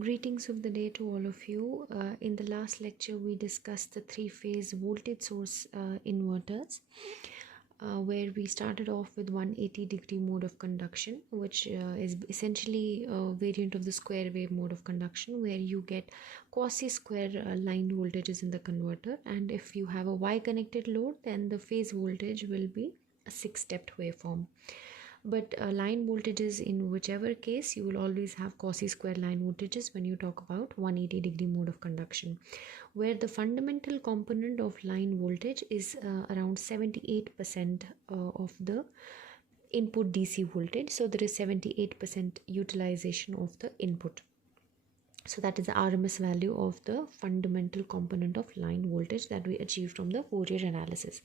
Greetings of the day to all of you. In the last lecture, we discussed the three-phase voltage source inverters, where we started off with 180-degree mode of conduction, which is essentially a variant of the square wave mode of conduction, where you get quasi-square line voltages in the converter. And if you have a Y-connected load, then the phase voltage will be a six-stepped waveform. But line voltages, in whichever case, you will always have quasi-square line voltages when you talk about 180-degree mode of conduction, where the fundamental component of line voltage is around 78% of the input DC voltage. So there is 78% utilization of the input. So that is the RMS value of the fundamental component of line voltage that we achieved from the Fourier analysis.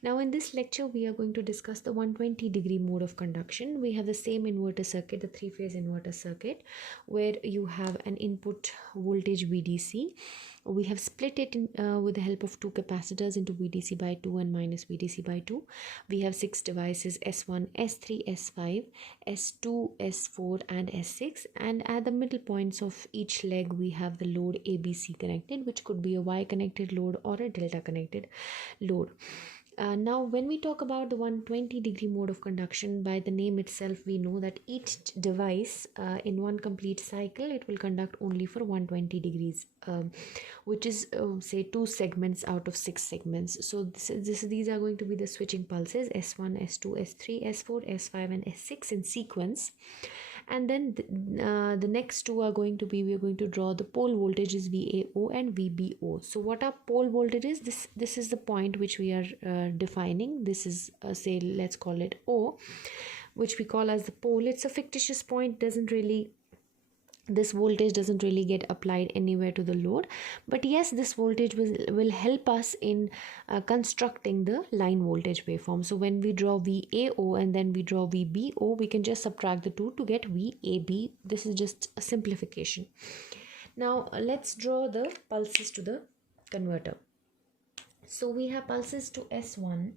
Now in this lecture, we are going to discuss the 120-degree mode of conduction. We have the same inverter circuit, the three-phase inverter circuit, where you have an input voltage VDC. We have split it with the help of two capacitors into VDC by 2 and minus VDC by 2. We have 6 devices, S1, S3, S5, S2, S4 and S6. And at the middle points of each leg, we have the load ABC connected, which could be a Y-connected load or a delta-connected load. Now, when we talk about the 120-degree mode of conduction, by the name itself, we know that each device in one complete cycle, it will conduct only for 120 degrees, which is, say, 2 segments out of 6 segments. So these are going to be the switching pulses, S1, S2, S3, S4, S5, and S6 in sequence. And then the next two are going to be, we are going to draw the pole voltages VAO and VBO. So what are pole voltages? This is the point which we are defining. This is say, let's call it O, which we call as the pole. It's a fictitious point, this voltage doesn't really get applied anywhere to the load, but yes, this voltage will help us in constructing the line voltage waveform. So when we draw VAO and then we draw VBO, we can just subtract the two to get VAB. This is just a simplification. Now let's draw the pulses to the converter. So we have pulses to S1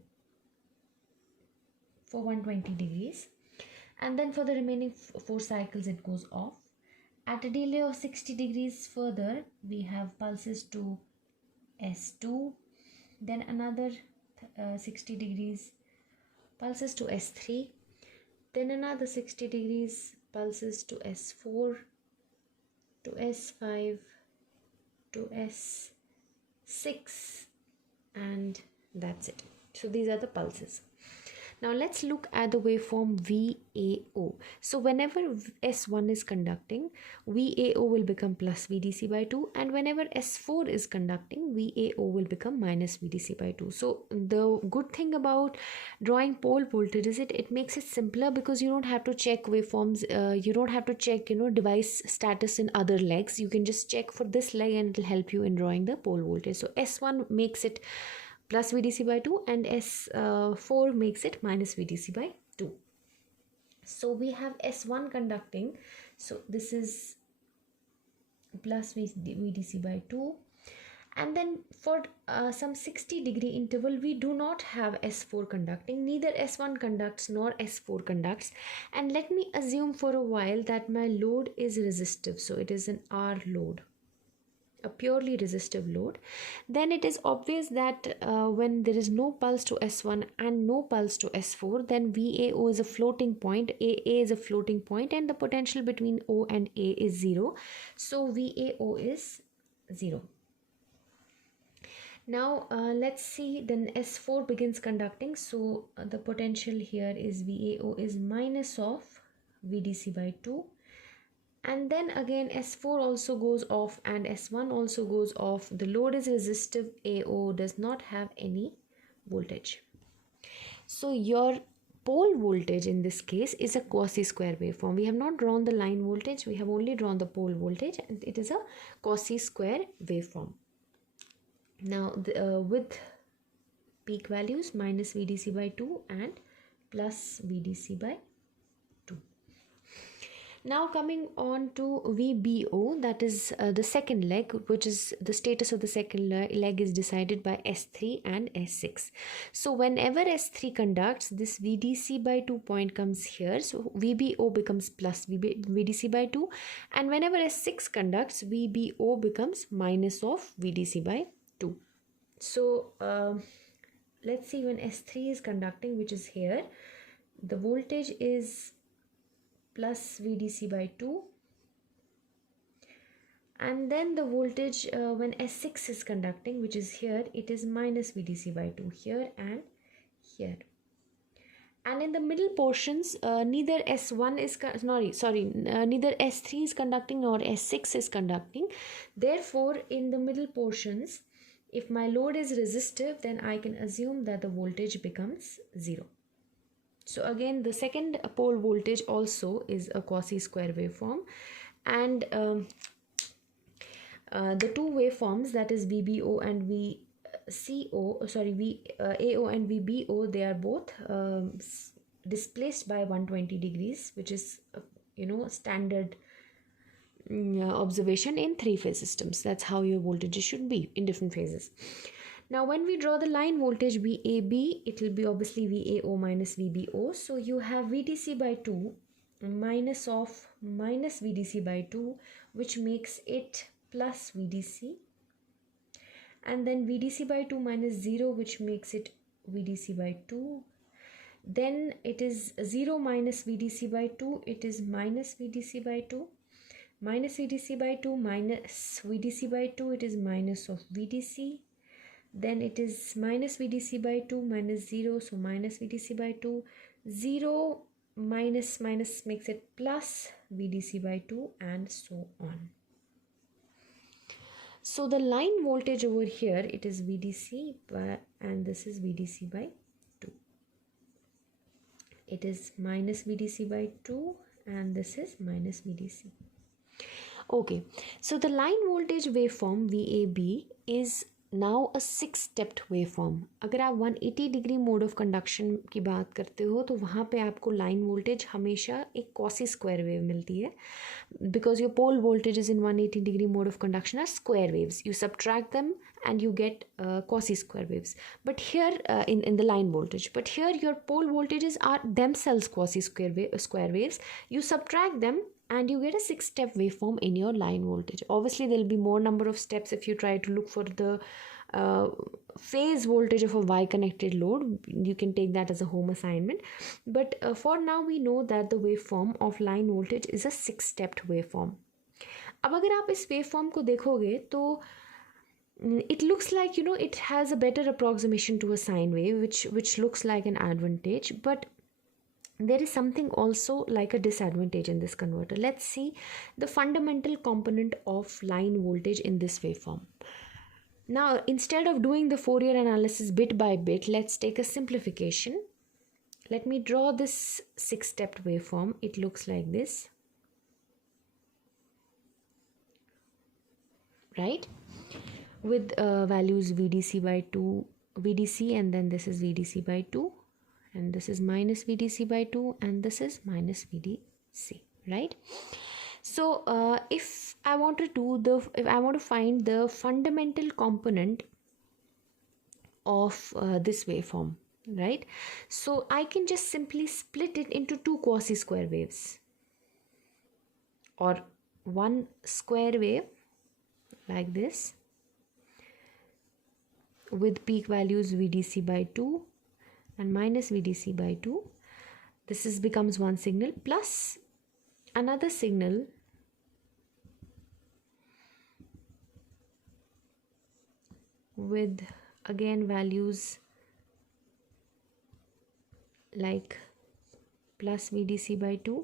for 120 degrees, and then for the remaining 4 cycles it goes off. At a delay of 60 degrees further, we have pulses to S2, then another 60 degrees, pulses to S3, then another 60 degrees, pulses to S4, to S5, to S6, and that's it. So these are the pulses. Now let's look at the waveform VAO. So whenever S1 is conducting, VAO will become plus VDC by 2, and whenever S4 is conducting, VAO will become minus VDC by 2. So the good thing about drawing pole voltage is it makes it simpler, because you don't have to check waveforms, you don't have to check device status in other legs. You can just check for this leg and it will help you in drawing the pole voltage. So S1 makes it plus VDC by 2 and S4 makes it minus VDC by 2. So we have S1 conducting, so this is plus VDC by 2, and then for some 60-degree interval we do not have S4 conducting. Neither S1 conducts nor S4 conducts, and let me assume for a while that my load is resistive, so it is an R load, a purely resistive load. Then it is obvious that when there is no pulse to S1 and no pulse to S4, then VAO is a floating point, AA is a floating point, and the potential between O and A is 0. So VAO is 0. Now let's see, then S4 begins conducting. So the potential here is VAO is minus of VDC by 2. And then again S4 also goes off and S1 also goes off. The load is resistive, AO does not have any voltage. So your pole voltage in this case is a quasi-square waveform. We have not drawn the line voltage, we have only drawn the pole voltage, and it is a quasi-square waveform. Now with peak values minus VDC by 2 and plus VDC by 2. Now coming on to VBO, that is the second leg, which is the status of the second leg is decided by S3 and S6. So whenever S3 conducts, this VDC by 2 point comes here. So VBO becomes plus VDC by 2. And whenever S6 conducts, VBO becomes minus of VDC by 2. So let's see, when S3 is conducting, which is here, the voltage is plus VDC by 2, and then the voltage when S6 is conducting, which is here, it is minus VDC by 2 here and here. And in the middle portions, neither S1 is neither S3 is conducting nor S6 is conducting. Therefore, in the middle portions, if my load is resistive, then I can assume that the voltage becomes 0. So again, the second pole voltage also is a quasi-square waveform, and the two waveforms, that is VBO and AO and VBO, they are both displaced by 120 degrees, which is standard observation in three-phase systems. That's how your voltages should be in different phases. Now when we draw the line voltage VAB, it will be obviously VAO minus VBO. So you have VDC by 2 minus of minus VDC by 2, which makes it plus VDC. And then VDC by 2 minus 0, which makes it VDC by 2. Then it is 0 minus VDC by 2, it is minus VDC by 2. Minus VDC by 2 minus VDC by 2, it is minus of VDC. Then it is minus VDC by 2 minus 0, so minus VDC by 2. 0 minus minus makes it plus VDC by 2, and so on. So the line voltage over here, it is VDC and this is VDC by 2. It is minus VDC by 2 and this is minus VDC. Okay, so the line voltage waveform VAB is now a 6-stepped waveform. अगर आप 180 degree mode of conduction की बात करते हो तो वहाँ पे आपको लाइन वोल्टेज हमेशा एक कॉसी स्क्वायर वेव मिलती है, because your pole voltages in 180 degree mode of conduction are square waves. You subtract them and you get quasi square waves. But here in the line voltage, but here your pole voltages are themselves quasi square waves. You subtract them and you get a 6-step waveform in your line voltage. Obviously there will be more number of steps if you try to look for the phase voltage of a Y connected load. You can take that as a home assignment, but for now we know that the waveform of line voltage is a 6-stepped waveform. अब अगर आप इस waveform को देखोगे तो it looks like it has a better approximation to a sine wave, which looks like an advantage, but there is something also like a disadvantage in this converter. Let's see the fundamental component of line voltage in this waveform. Now, instead of doing the Fourier analysis bit by bit, let's take a simplification. Let me draw this 6-stepped waveform. It looks like this, right? With values VDC by 2, VDC, and then this is VDC by 2. And this is minus VDC by 2 and this is minus VDC, right? So if I want to find the fundamental component of this waveform, right? So I can just simply split it into two quasi square waves, or one square wave like this with peak values VDC by 2 and minus VDC by 2. This becomes one signal, plus another signal with again values like plus VDC by 2,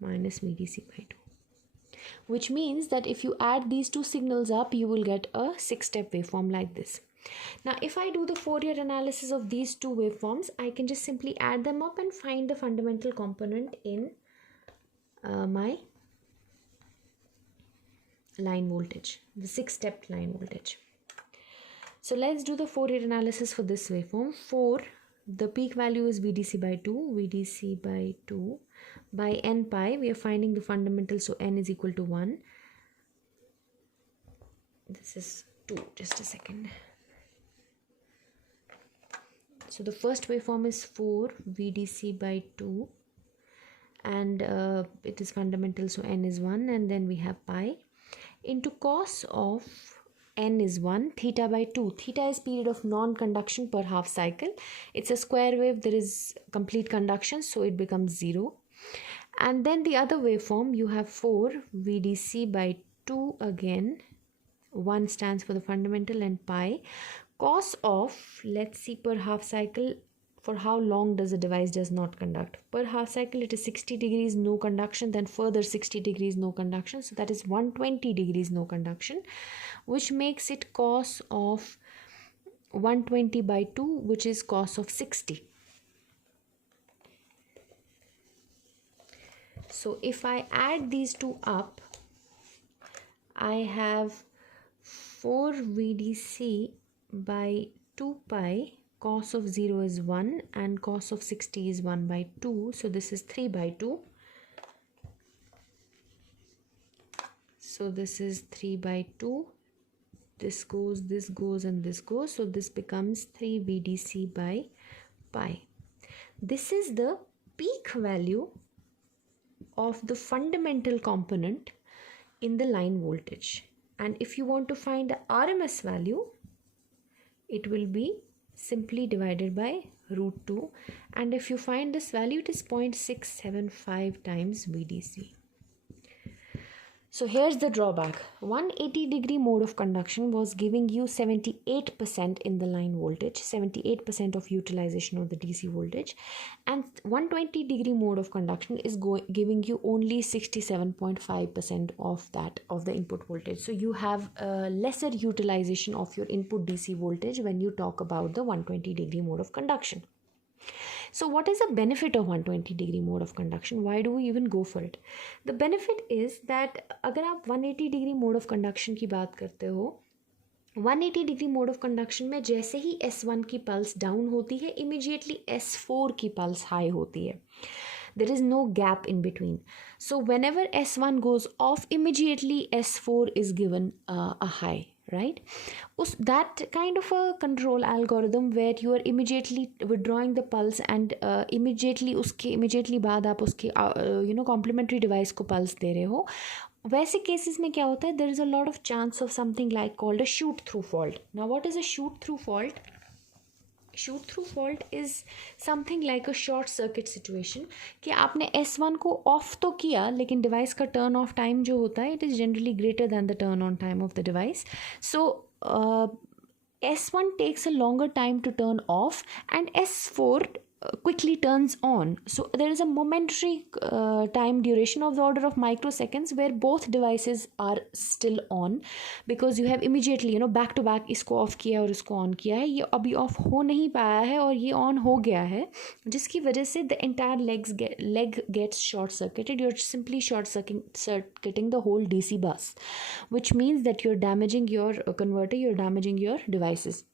minus VDC by 2. Which means that if you add these two signals up, you will get a 6-step waveform like this. Now, if I do the Fourier analysis of these two waveforms, I can just simply add them up and find the fundamental component in my line voltage, the 6-step line voltage. So let's do the Fourier analysis for this waveform. 4 The peak value is VDC by 2, VDC by 2 by n pi. We are finding the fundamental, so n is equal to 1. This is 2, just a second. So the first waveform is 4 VDC by 2, and it is fundamental, so n is 1, and then we have pi into cos of n is 1, theta by 2. Theta is period of non-conduction per half cycle. It's a square wave, there is complete conduction, so it becomes 0. And then the other waveform, you have 4 VDC by 2 again. 1 stands for the fundamental, and pi cos of, let's see, per half cycle, for how long does a device does not conduct. Per half cycle it is 60 degrees no conduction, then further 60 degrees no conduction, so that is 120 degrees no conduction, which makes it cos of 120 by 2, which is cos of 60. So if I add these two up, I have 4 VDC by 2 pi, cos of 0 is 1 and cos of 60 is 1 by 2, so this is 3 by 2. So this is 3 by 2, this goes, and this goes, so this becomes 3 VDC by pi. This is the peak value of the fundamental component in the line voltage, and if you want to find the RMS value, it will be simply divided by root 2, and if you find this value, it is 0.675 times VDC. So here's the drawback. 180 degree mode of conduction was giving you 78% in the line voltage, 78% of utilization of the DC voltage, and 120 degree mode of conduction is giving you only 67.5% of that, of the input voltage. So you have a lesser utilization of your input DC voltage when you talk about the 120 degree mode of conduction. So what is the benefit of 120 degree mode of conduction? Why do we even go for it? The benefit is that अगर आप 180 degree mode of conduction की बात करते हो, 180 degree mode of conduction में जैसे ही S1 की pulse down होती है, immediately S4 की pulse high होती है. There is no gap in between. So whenever S1 goes off, immediately S4 is given a high. Right? That kind of a control algorithm where you are immediately withdrawing the pulse and immediately बाद आप उसके complementary device को pulse दे रहे हो. वैसे cases में क्या होता है? There is a lot of chance of something like called a shoot through fault. Now what is a shoot through fault? Shoot through fault is something like a short circuit situation कि आपने S1 को off तो किया, लेकिन device का turn off time जो होता है, it is generally greater than the turn on time of the device. So S1 takes a longer time to turn off and S4 quickly turns on. So there is a momentary time duration of the order of microseconds where both devices are still on, because you have immediately back to back इसको off किया और इसको on किया है. ये अभी off हो नहीं पाया है और ये on हो गया है, जिसकी वजह से the entire leg gets short circuited. You're simply short circuiting the whole DC bus, which means that you're damaging your converter, you're damaging your devices.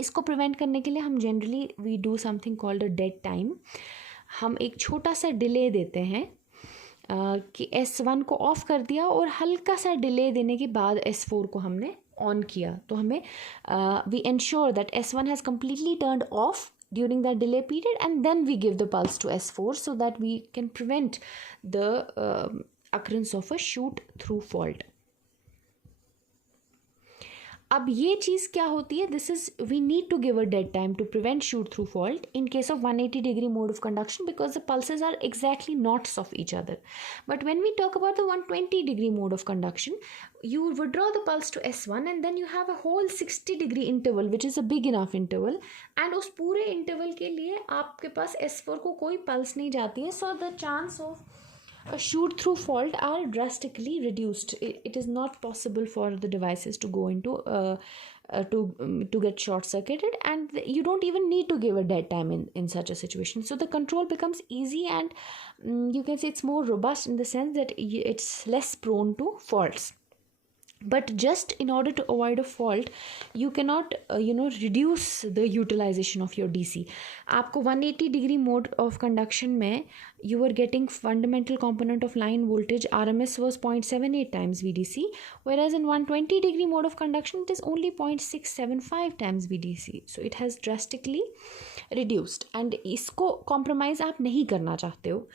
इसको प्रिवेंट करने के लिए हम generally we do something called a dead time. हम एक छोटा सा delay देते हैं कि S1 को ऑफ कर दिया और हल्का सा डिले देने के बाद S4 को हमने ऑन किया, तो हमें we ensure that S1 has completely turned off during that delay period, and then we give the pulse to S4 so that we can prevent the occurrence of a shoot through fault. अब ये चीज़ क्या होती है? This is we need to give a dead time to prevent shoot through fault in case of 180 degree mode of conduction, because the pulses are exactly knots of each other. But when we talk about the 120 degree mode of conduction, you withdraw the pulse to S1 and then you have a whole 60 degree interval, which is a big enough interval, and उस पूरे interval के लिए आपके पास S4 को कोई pulse नहीं जाती है, so the chance of a shoot through fault are drastically reduced. It is not possible for the devices to go into to get short circuited, and you don't even need to give a dead time in such a situation. So the control becomes easy, and you can say it's more robust in the sense that it's less prone to faults. But just in order to avoid a fault, you cannot reduce the utilization of your DC. आपको 180 degree mode of conduction में you were getting fundamental component of line voltage RMS was 0.78 times VDC, whereas in 120 degree mode of conduction it is only 0.675 times VDC. So it has drastically reduced, and इसको compromise आप नहीं करना चाहते हो.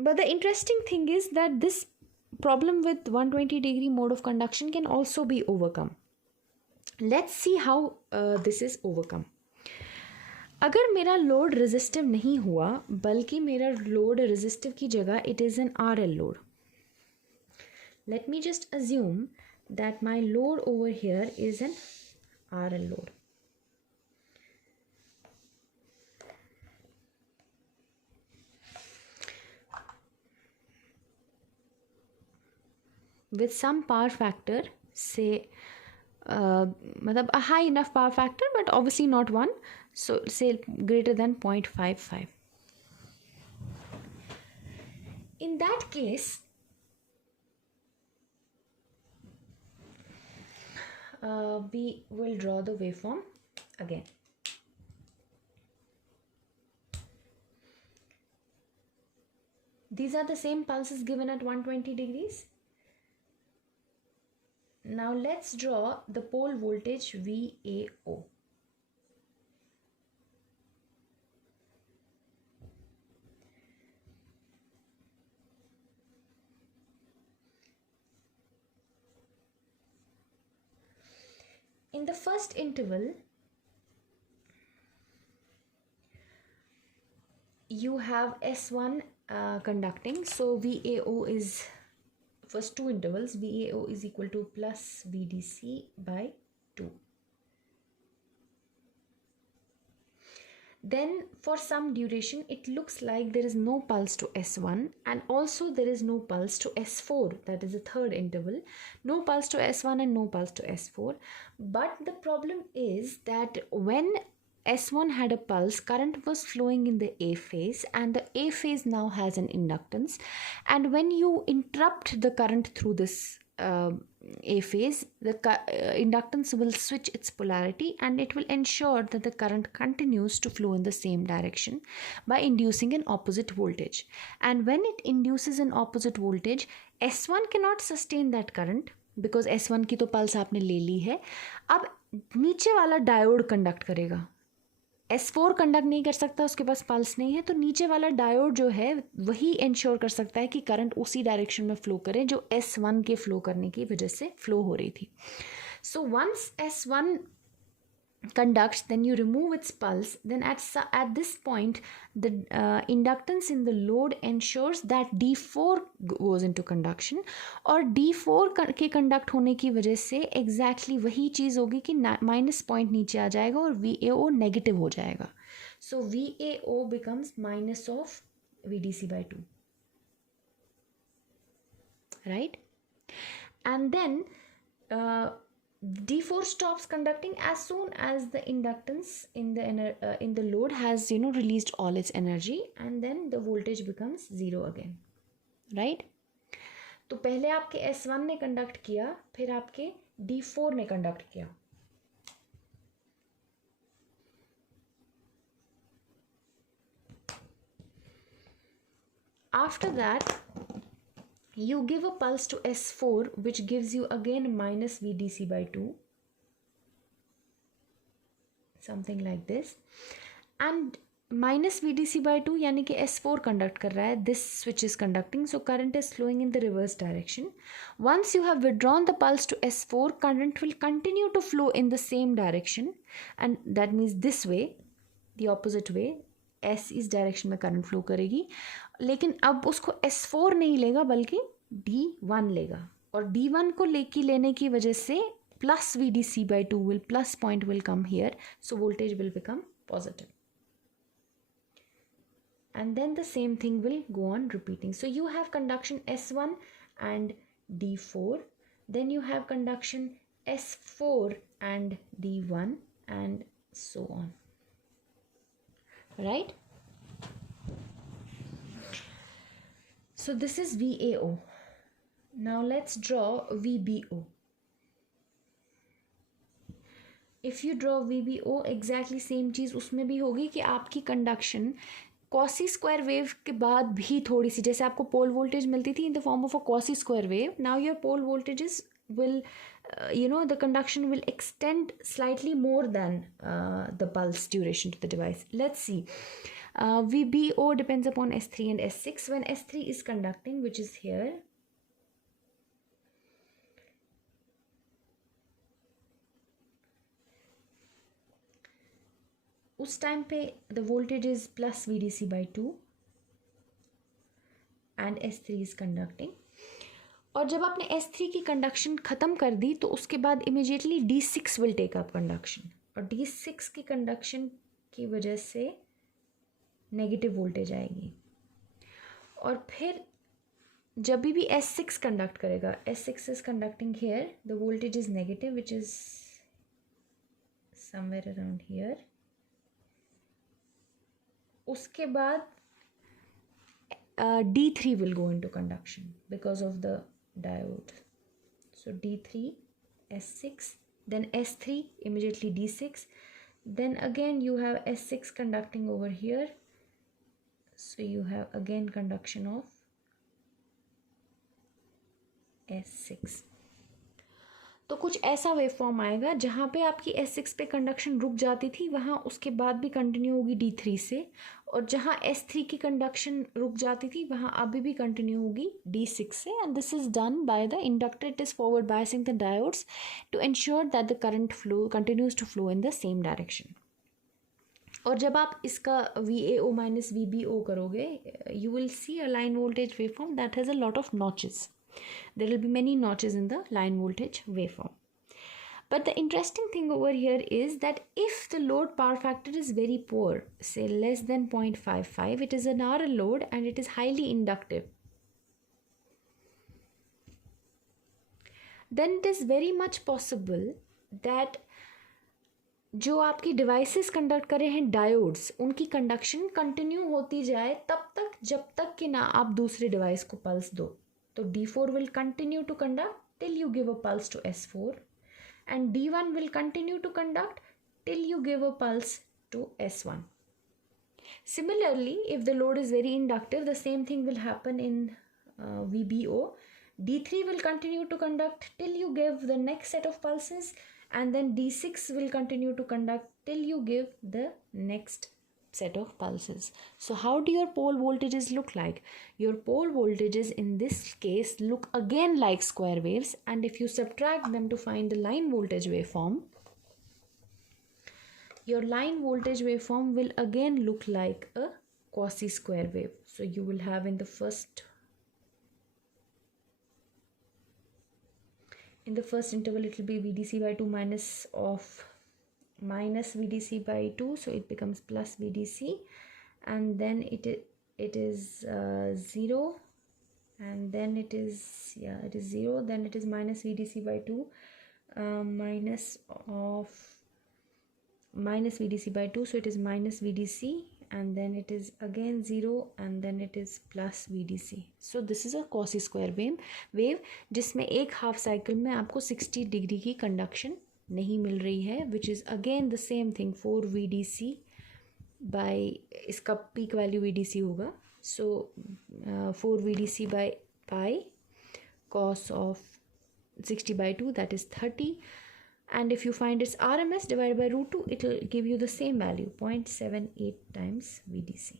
But the interesting thing is that this problem with 120 degree mode of conduction can also be overcome. Let's see how this is overcome. अगर मेरा load resistive नहीं हुआ बल्कि मेरा लोड रेजिस्टिव की जगह it is an RL load. Let me just assume that my load over here is an RL load. With some power factor, say a high enough power factor, but obviously not 1, so say greater than 0.55. In that case, we will draw the waveform again. These are the same pulses given at 120 degrees. Now let's draw the pole voltage VAO. In the first interval, you have S1 conducting, so VAO is, first two intervals, VAO is equal to plus VDC by 2. Then for some duration it looks like there is no pulse to S1, and also there is no pulse to S4, that is the third interval. No pulse to S1 and no pulse to S4. But the problem is that when S1 had a pulse, current was flowing in the A phase, and the A phase now has an inductance, and when you interrupt the current through this A phase, the inductance will switch its polarity, and it will ensure that the current continues to flow in the same direction by inducing an opposite voltage. And when it induces an opposite voltage, S1 cannot sustain that current because S1 की तो pulse आपने ले ली है. अब नीचे वाला diode conduct करेगा. S4 conduct नहीं कर सकता, उसके पास पल्स नहीं है, तो नीचे वाला डायोड जो है वही इंश्योर कर सकता है कि करंट उसी डायरेक्शन में फ्लो करे जो S1 के फ्लो करने की वजह से फ्लो हो रही थी. So once S1 conducts, then you remove its pulse, then at this point the inductance in the load ensures that D4 goes into conduction, और D4 के कंडक्ट होने की वजह से exactly वही चीज़ होगी कि माइनस पॉइंट नीचे आ जाएगा और VAO नेगेटिव हो जाएगा. So VAO becomes minus of VDC by 2, right? And then D4 stops conducting as soon as the inductance in the load has released all its energy, and then the voltage becomes 0 again, right? तो पहले आपके S1 ने conduct किया, फिर आपके D4 ने conduct किया. After that, you give a pulse to S4 which gives you again minus VDC by 2, something like this, and minus VDC by 2 यानी कि S4 conduct कर रहा है, this switch is conducting, so current is flowing in the reverse direction. Once you have withdrawn the pulse to S4, current will continue to flow in the same direction, and that means this way, the opposite way. S इस direction में current flow करेगी, लेकिन अब उसको S4 नहीं लेगा बल्कि D1 लेगा, और D1 को लेने की वजह से plus VDC by 2 will plus point will come here, so voltage will become positive, and then the same thing will go on repeating. So you have conduction S1 and D4, then you have conduction S4 and D1, and so on, right? So this is VAO. Now let's draw VBO. If you draw VBO, exactly same चीज़ उसमें भी होगी कि आपकी conduction quasi square wave के बाद भी थोड़ी सी, जैसे आपको पोल वोल्टेज मिलती थी in the form of a quasi square wave, now your pole voltages will the conduction will extend slightly more than the pulse duration to the device. Let's see. VBO depends upon S3 and S6. When S3 is conducting, which is here, उस time पे the voltage is plus VDC by 2 and S3 is conducting. और जब आपने S3 की conduction ख़त्म कर दी तो उसके बाद immediately D6 will take up conduction, और D6 की कंडक्शन की वजह से नेगेटिव वोल्टेज आएगी. और फिर जब भी S6 कंडक्ट करेगा, S6 is conducting here, the voltage is negative which is somewhere around here. उसके बाद D3 will go into conduction because of the diode. So D3, S6, then S3, immediately D6, then again you have S6 conducting over here, so you have again conduction of S6. तो कुछ ऐसा wave form आएगा जहाँ पे आपकी S6 पे conduction रुक जाती थी, वहाँ उसके बाद भी कंटिन्यू होगी D3 से, और जहाँ S3 की कंडक्शन रुक जाती थी वहाँ अभी भी कंटिन्यू होगी D6 से. And this is done by the inductor. It is forward biasing the diodes to ensure that the current flow continues to flow in the same direction. और जब आप इसका VAO माइनस VBO करोगे, you will see a line voltage wave form that has a lot of notches. There will be many notches in the line voltage waveform. But the interesting thing over here is that if the load power factor is very poor, say less than 0.55, it is an RL load and it is highly inductive, then it is very much possible that जो आपकी devices conduct कर रहे हैं diodes, उनकी conduction continue होती जाए तब तक जब तक कि ना आप दूसरे डिवाइस को पल्स दो. So D4 will continue to conduct till you give a pulse to S4, and D1 will continue to conduct till you give a pulse to S1. Similarly, if the load is very inductive, the same thing will happen in VBO. D3 will continue to conduct till you give the next set of pulses, and then D6 will continue to conduct till you give the next set of pulses. So how do your pole voltages look like? Your pole voltages in this case look again like square waves, and if you subtract them to find the line voltage waveform, your line voltage waveform will again look like a quasi square wave. So you will have in the first interval it will be VDC by 2 minus VDC by 2, so it becomes plus VDC, and then it is 0, and then it is 0, then it is minus VDC by 2, minus VDC by 2, so it is minus VDC, and then it is again 0, and then it is plus VDC. So this is a quasi square wave जिसमें एक half cycle में आपको 60 degree की conduction नहीं मिल रही है, which is again the same thing 4 VDC by, इसका peak value VDC होगा, सो 4 VDC by pi cos of 60 by 2, that is 30, and if you find its RMS divided by root 2, it will give you the same value, 0.78 times VDC.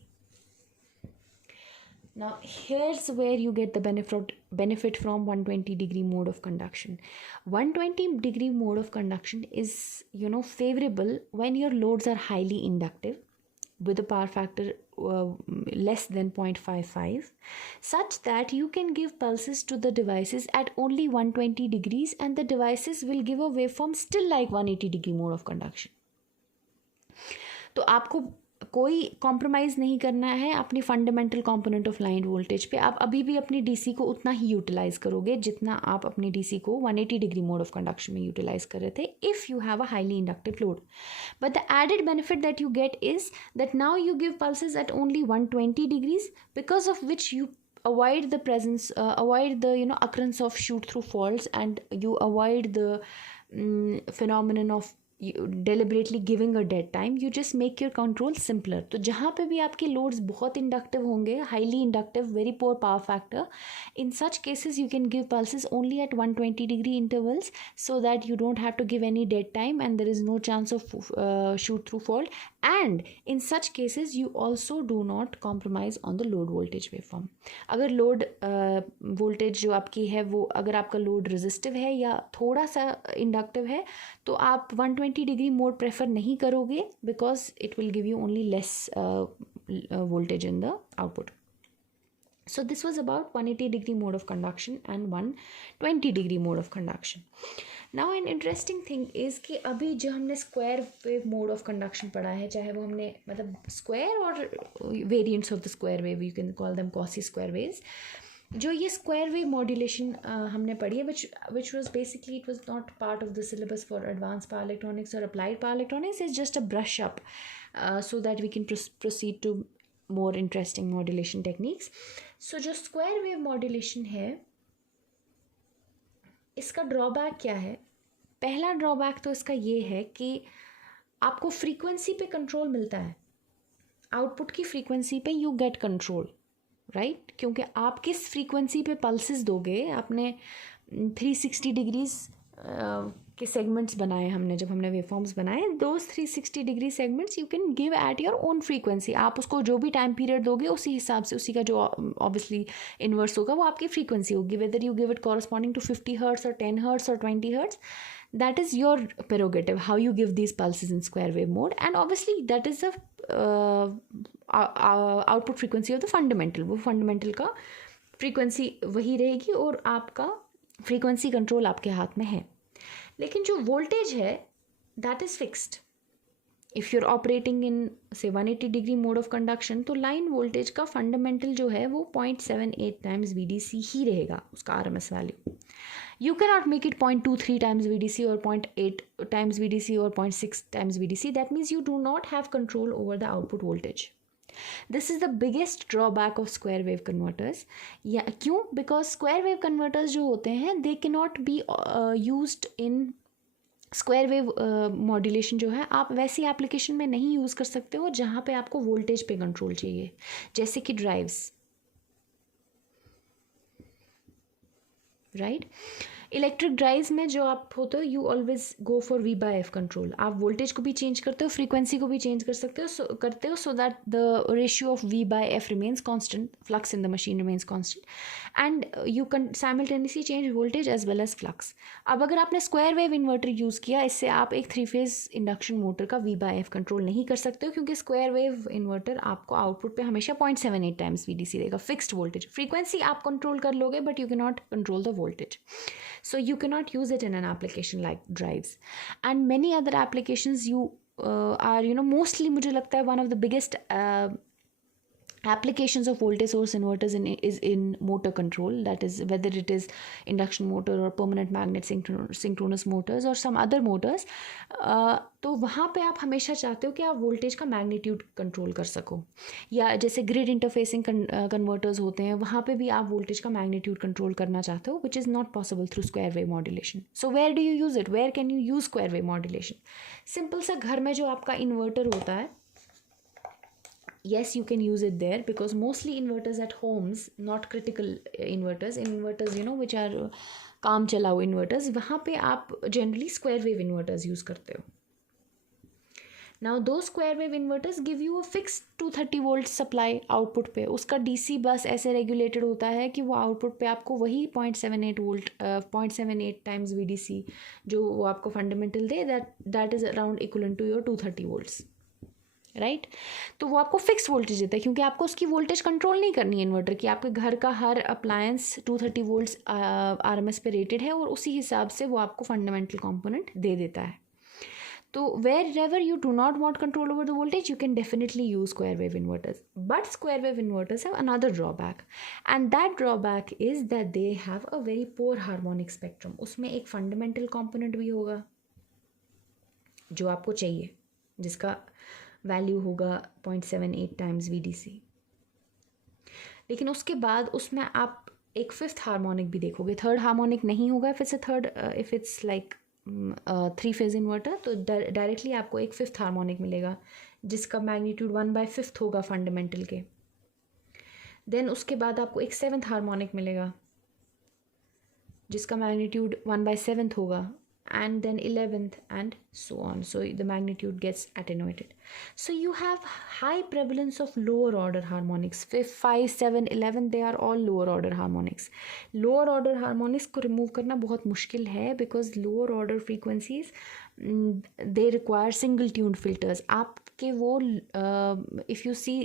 Now here's where you get the benefit from 120 degree mode of conduction. 120 degree mode of conduction is favorable when your loads are highly inductive with a power factor less than 0.55, such that you can give pulses to the devices at only 120 degrees and the devices will give a waveform still like 180 degree mode of conduction. तो आपको कोई compromise नहीं करना है अपनी fundamental component of line voltage पे. आप अभी भी अपनी डीसी को उतना ही यूटिलाइज करोगे जितना आप अपनी डीसी को 180 डिग्री मोड ऑफ कंडक्शन में यूटिलाइज कर रहे थे if you have a highly inductive load. But the added benefit that you get is that now you give pulses at only 120 degrees, because of which avoid the presence, avoid the occurrence of shoot through faults, and you avoid the phenomenon of deliberately giving a dead time. You just make your control simpler. तो जहाँ पे भी आपके loads बहुत inductive होंगे, highly inductive, very poor power factor, in such cases you can give pulses only at 120-degree intervals, so that you don't have to give any dead time and there is no chance of shoot through fault. And in such cases you also do not compromise on the load voltage waveform. अगर load voltage जो आपकी है वो, अगर आपका load resistive है या थोड़ा सा inductive है, तो आप 120 डिग्री मोड प्रेफर नहीं करोगे, because it will give you only less voltage in the output. So this was about 180 degree mode of conduction and 120 degree mode of conduction. Now an interesting thing is कि अभी जो हमने square wave mode of conduction पढ़ा है, चाहे वो हमने मतलब स्क्वायर और variants of the square wave, you can call them quasi square waves, जो ये स्क्वायर वेव मॉड्यूलेशन हमने पढ़ी है, which was basically, it was not part of the syllabus for advanced power electronics or applied power electronics. It's just a brush up so that we can proceed to more interesting modulation techniques. So जो square wave modulation है, इसका drawback क्या है? पहला drawback तो इसका ये है कि आपको फ्रीक्वेंसी पे कंट्रोल मिलता है, आउटपुट की फ्रीक्वेंसी पे यू गेट कंट्रोल, राइट? क्योंकि आप किस फ्रीक्वेंसी पे पल्सेस दोगे, आपने 360 डिग्रीज के सेगमेंट्स बनाए हमने, जब हमने वेवफॉर्म्स बनाए, those 360 degree segments you can give at your own frequency. आप उसको जो भी टाइम पीरियड दोगे उसी हिसाब से उसी का जो ऑब्वियसली इन्वर्स होगा वो आपकी फ्रीक्वेंसी होगी, whether you give it corresponding to 50 hertz और 10 हर्ट्स और 20 hertz. That is your prerogative, how you give these pulses in square wave mode, and obviously that is the output frequency of the fundamental. वो fundamental का frequency वही रहेगी और आपका frequency control आपके हाथ में है. लेकिन जो voltage है that is fixed. If you're operating in say 180 degree mode of conduction, तो line voltage का fundamental जो है वो 0.78 times VDC ही रहेगा, उसका RMS value. You cannot make it 0.23 times VDC or 0.8 times VDC or 0.6 times VDC. That means you do not have control over the output voltage. This is the biggest drawback of square wave converters. Yeah, क्यों? Because square wave converters जो होते हैं, they cannot be used in square wave modulation जो है आप वैसी application में नहीं यूज़ कर सकते हो जहाँ पे आपको वोल्टेज पे कंट्रोल चाहिए, जैसे कि ड्राइव्स, राइट? इलेक्ट्रिक ड्राइव्स में जो आप होते हो, you always go for V by F control. आप वोल्टेज को भी चेंज करते हो, फ्रीक्वेंसी को भी चेंज कर सकते हो, so that the ratio of V by F remains constant, flux in the machine remains constant, and you can simultaneously change voltage as well as flux. अब अगर आपने स्क्वायर वेव इन्वर्टर यूज़ किया, इससे आप एक 3-फेज इंडक्शन मोटर का V by F control नहीं कर सकते हो, क्योंकि स्क्वायर वेव इन्वर्टर आपको आउटपुट पे हमेशा 0.78 टाइम्स VDC देगा, फिक्स्ड वोल्टेज. फ्रीक्वेंसी आप कंट्रोल कर लोगे, but you can not control the voltage. So you cannot use it in an application like drives, and many other applications you are mostly, मुझे लगता है one of the biggest applications of voltage source inverters is in motor control. That is, whether it is induction motor or permanent magnet synchronous motors or some other motors, तो वहाँ पे आप हमेशा चाहते हो कि आप वोल्टेज का मैग्नीट्यूड कंट्रोल कर सको, या जैसे ग्रिड इंटरफेसिंग कन्वर्टर्स होते हैं, वहाँ पे भी आप वोल्टेज का मैग्नीट्यूड कंट्रोल करना चाहते हो, which is not possible through square wave modulation. So where do you use it? Where can you use square wave modulation? Simple सा घर में जो आपका इन्वर्टर होता है, yes, you can use it there, because mostly inverters at homes, not critical inverters which are काम चलाओ inverters, वहाँ पे आप generally square wave inverters use करते हो. Now those square wave inverters give you a fixed 230 volt supply output पे. उसका DC बस ऐसे regulated होता है कि वो output पे आपको वही 0.78 volt 0.78 times VDC जो वो आपको fundamental they, that is around equivalent to your 230 volts. Right तो वो आपको फिक्स वोल्टेज देता है, क्योंकि आपको उसकी वोल्टेज कंट्रोल नहीं करनी है इन्वर्टर की. आपके घर का हर अप्लायंस 230 वोल्ट्स RMS पे रेटेड है, और उसी हिसाब से वो आपको फंडामेंटल कंपोनेंट दे देता है. तो wherever you do not want control over the voltage, you can definitely use square wave inverters. But square wave inverters have another drawback, and that drawback is that they have a very poor harmonic spectrum. उसमें एक fundamental component भी होगा जो आपको चाहिए, जिसका value होगा 0.78 times VDC. लेकिन उसके बाद उसमें आप एक फिफ्थ हार्मोनिक भी देखोगे, थर्ड हार्मोनिक नहीं होगा if it's like 3 phase inverter, तो डायरेक्टली आपको एक फिफ्थ हार्मोनिक मिलेगा जिसका मैग्नीट्यूड 1/5 होगा फंडामेंटल के। देन उसके बाद आपको एक सेवन्थ हार्मोनिक मिलेगा जिसका मैग्नीट्यूड 1/7 होगा, and then 11th and so on, so the magnitude gets attenuated. So you have high prevalence of lower order harmonics. 5, 7, 11 they are all lower order harmonics. Lower order harmonics को remove करना बहुत मुश्किल है because lower order frequencies they require single tuned filters. आपके वो if you see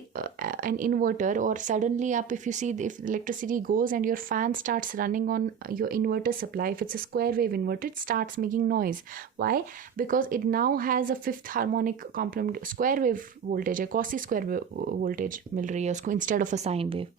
an inverter or suddenly if you see if electricity goes and your fan starts running on your inverter supply, if it's a square wave inverter, it starts making noise. Why? Because it now has a fifth harmonic complement, square wave voltage है, cosy square wave voltage मिल रही है उसको instead of a sine wave.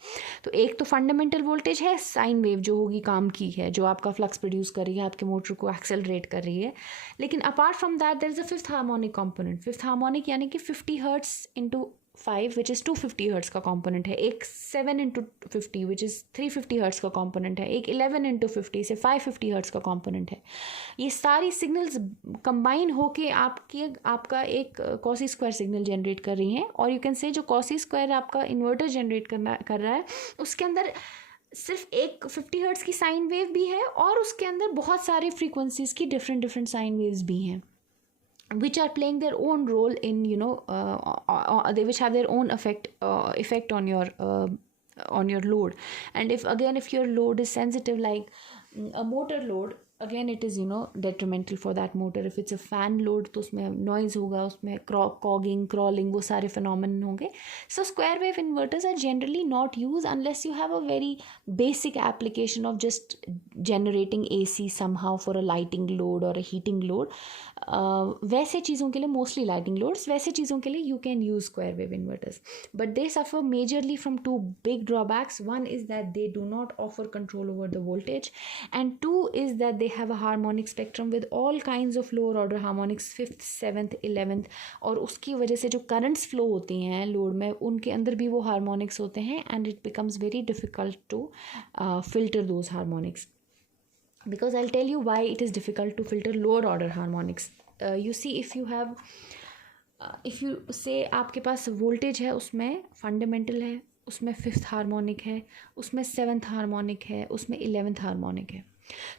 तो एक तो fundamental voltage है sine wave जो होगी काम की है, जो आपका flux produce कर रही है, आपके मोटर को accelerate कर रही है. लेकिन apart from that there is a fifth harmonic component. Fifth harmonic यानी कि 50 hertz into 5 which is 250 hertz का component है, एक 7 into 50 which is 350 hertz का component है, एक 11 into 50 से 550 hertz का component है. ये सारी signals combine होके आपका एक cosy square signal generate कर रही हैं. और you can say जो cosy square आपका inverter generate कर रहा है उसके अंदर सिर्फ एक 50 हर्ट्ज की साइन वेव भी है और उसके अंदर बहुत सारे फ्रीक्वेंसीज की डिफरेंट साइन वेव्स भी हैं which are playing their own role in they which have their own effect on your load. And if your load is sensitive like a motor load, again it is detrimental for that motor. If it's a fan load तो उसमें noise होगा, उसमें cogging, crawling, वो सारे phenomenon होंगे. So square wave inverters are generally not used unless you have a very basic application of just generating AC somehow for a lighting load or a heating load. वैसे चीज़ों के लिए mostly lighting loads, वैसे चीज़ों के लिए you can use square wave inverters, but they suffer majorly from two big drawbacks. One is that they do not offer control over the voltage, and two is that they have a harmonic spectrum with all kinds of lower order harmonics, 5th, 7th, 11th, और उसकी वजह से जो currents flow होती हैं load में उनके अंदर भी वो harmonics होते हैं, and it becomes very difficult to filter those harmonics. Because I'll tell you why it is difficult to filter lower order harmonics. You see, if you say आपके पास voltage है, उसमें fundamental है, उसमें 5th harmonic है, उसमें 7th harmonic है, उसमें 11th harmonic है,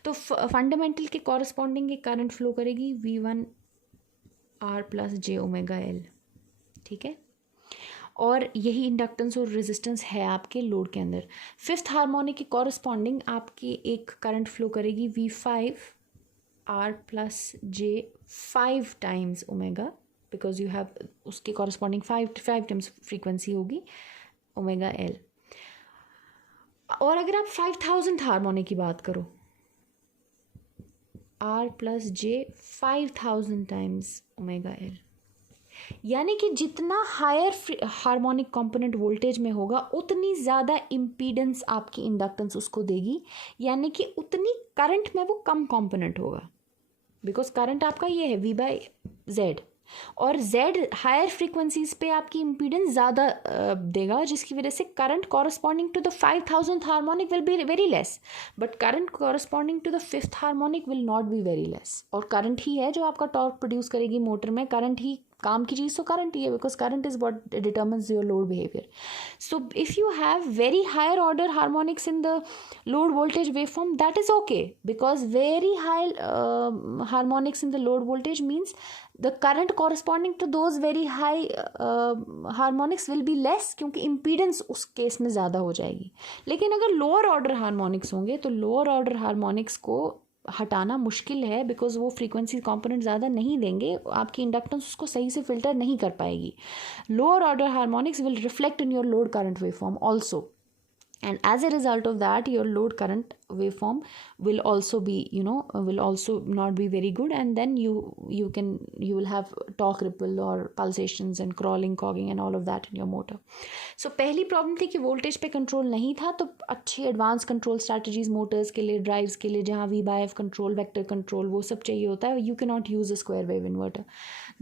तो फंडामेंटल के कॉरस्पॉन्डिंग एक करंट फ्लो करेगी V1 R प्लस जे ओमेगा एल. ठीक है, और यही इंडक्टेंस और रेजिस्टेंस है आपके लोड के अंदर. फिफ्थ हार्मोनिक के कॉरस्पॉन्डिंग आपकी एक करंट फ्लो करेगी V5 R plus J 5 times omega, because you have उसके कॉरस्पॉन्डिंग 5 टाइम्स फ्रीक्वेंसी होगी ओमेगा एल. और अगर आप 5000 हार्मोनिक की बात करो, R प्लस जे 5000 टाइम्स ओमेगा एल, यानी कि जितना हायर हार्मोनिक कंपोनेंट वोल्टेज में होगा उतनी ज़्यादा इम्पीडेंस आपकी इंडक्टेंस उसको देगी, यानी कि उतनी करंट में वो कम कंपोनेंट होगा, बिकॉज करंट आपका ये है V/Z, और Z हायर फ्रीक्वेंसीज पे आपकी इम्पीडेंस ज़्यादा देगा, जिसकी वजह से current corresponding to the 5000 harmonic will be very less, but current corresponding to the 5th harmonic will not be very less. और करंट ही है जो आपका टॉर्क प्रोड्यूस करेगी मोटर में, करंट ही काम की चीज़ तो करंट ही है, because current is what determines your load behaviour. So if you have very higher order harmonics in the load voltage wave form, that is okay, because very high harmonics in the load voltage means the current corresponding to those very high harmonics will be less, क्योंकि impedance उस case में ज़्यादा हो जाएगी. लेकिन अगर lower order harmonics होंगे तो lower order harmonics को हटाना मुश्किल है, बिकॉज वो फ्रीक्वेंसी कंपोनेंट ज़्यादा नहीं देंगे, आपकी इंडक्टेंस उसको सही से फिल्टर नहीं कर पाएगी. Lower order harmonics will reflect in your load current wave form also, and as a result of that, your load current waveform will also be, will also not be very good, and then you will have torque ripple or pulsations and crawling, cogging and all of that in your motor. So पहली problem थी कि voltage पे control नहीं था, तो अच्छी advance control strategies Motors के लिए, ड्राइव्स के लिए, जहाँ V/F कंट्रोल, वेक्टर कंट्रोल, वो सब चाहिए होता है, you can not use a square wave inverter.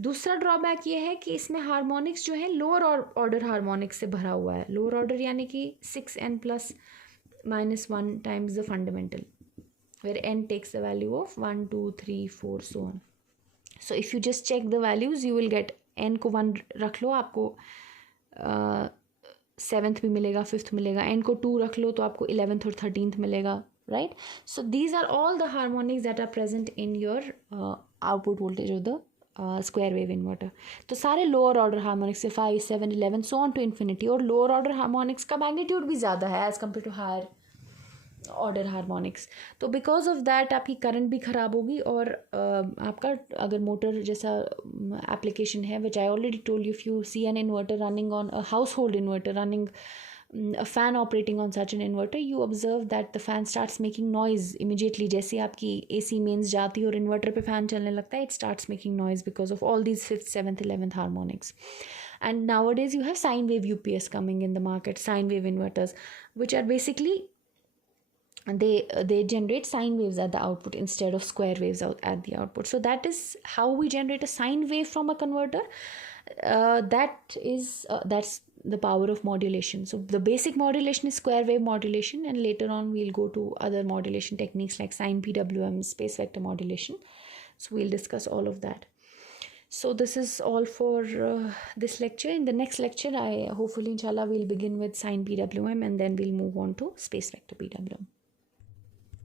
दूसरा ड्रॉबैक ये है कि इसमें हार्मोनिक्स जो है लोअर ऑर्डर हार्मोनिक्स से भरा हुआ है. लोअर ऑर्डर यानी कि 6n plus -1 times the fundamental, where n takes the value of 1 2 3 4 so on. So if you just check the values, you will get n को 1 रख लो, आपको 7th भी मिलेगा, 5th मिलेगा. n को 2 रख लो तो आपको 11th और 13th मिलेगा, right? So these are all the harmonics that are present in your output voltage of the square wave inverter. तो सारे लोअर ऑर्डर हार्मोनिक्स से 5 7 11 सो ऑन टू इन्फिनिटी, और लोअर ऑर्डर हार्मोनिक्स का magnitude भी ज़्यादा है as compare to higher order harmonics. तो because of that आपकी करंट भी ख़राब होगी, और आपका अगर मोटर जैसा एप्लीकेशन है, which I already told you, if you see an inverter running on a household inverter, running a fan operating on such an inverter, you observe that the fan starts making noise immediately. जैसे आपकी AC mains जाती है और inverter पे fan चलने लगता है, it starts making noise because of all these 5th 7th 11th harmonics. And nowadays you have sine wave UPS coming in the market, sine wave inverters, which are basically they generate sine waves at the output instead of square waves at the output. So that is how we generate a sine wave from a converter. That's the power of modulation. So the basic modulation is square wave modulation, and later on we'll go to other modulation techniques like sine PWM, space vector modulation. So we'll discuss all of that. So this is all for this lecture. In the next lecture, hopefully inshallah we'll begin with sine PWM, and then we'll move on to space vector PWM.